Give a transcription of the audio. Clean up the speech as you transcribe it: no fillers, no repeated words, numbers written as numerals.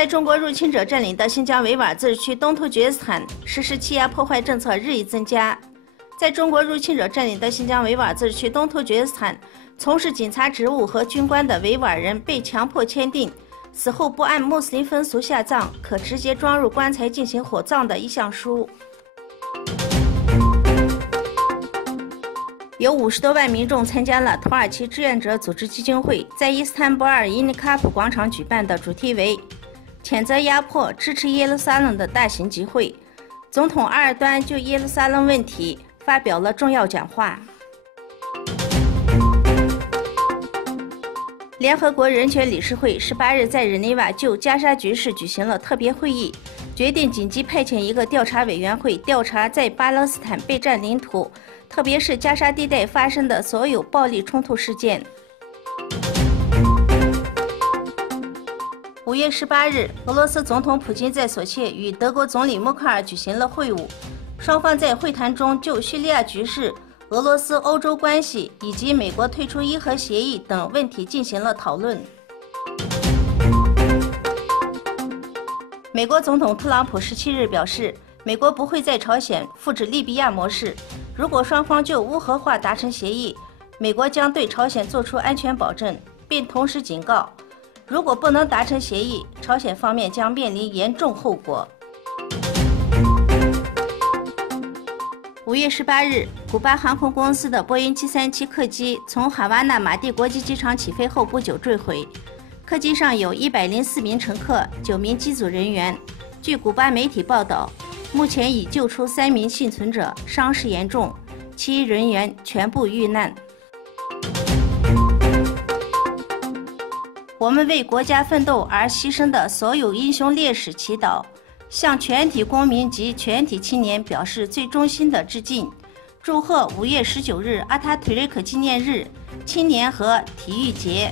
在中国入侵者占领的新疆维吾尔自治区东突厥斯坦实施欺压破坏政策日益增加。在中国入侵者占领的新疆维吾尔自治区东突厥斯坦从事警察职务和军官的维吾尔人被强迫签订死后不按穆斯林风俗下葬，可直接装入棺材进行火葬的意向书。有50多万民众参加了土耳其志愿者组织基金会在伊斯坦布尔伊尼卡普广场举办的主题为谴责压迫支持耶路撒冷的大型集会。总统埃尔多安就耶路撒冷问题发表了重要讲话。联合国人权理事会18日在日内瓦就加沙局势举行了特别会议，决定紧急派遣一个调查委员会调查在巴勒斯坦被占领土，特别是加沙地带发生的所有暴力冲突事件。5月18日，俄罗斯总统普京在索契与德国总理默克尔举行了会晤，双方在会谈中就叙利亚局势、俄罗斯欧洲关系以及美国退出伊核协议等问题进行了讨论。美国总统特朗普17日表示，美国不会在朝鲜复制利比亚模式，如果双方就无核化达成协议，美国将对朝鲜做出安全保证，并同时警告，如果不能达成协议，朝鲜方面将面临严重后果。5月18日，古巴航空公司的波音737客机从哈瓦那马蒂国际机场起飞后不久坠毁，客机上有104名乘客、9名机组人员。据古巴媒体报道，目前已救出3名幸存者，伤势严重，其余人员全部遇难。我们为国家奋斗而牺牲的所有英雄烈士祈祷，向全体公民及全体青年表示最衷心的致敬。祝贺5月19日阿塔图瑞克纪念日、青年和体育节。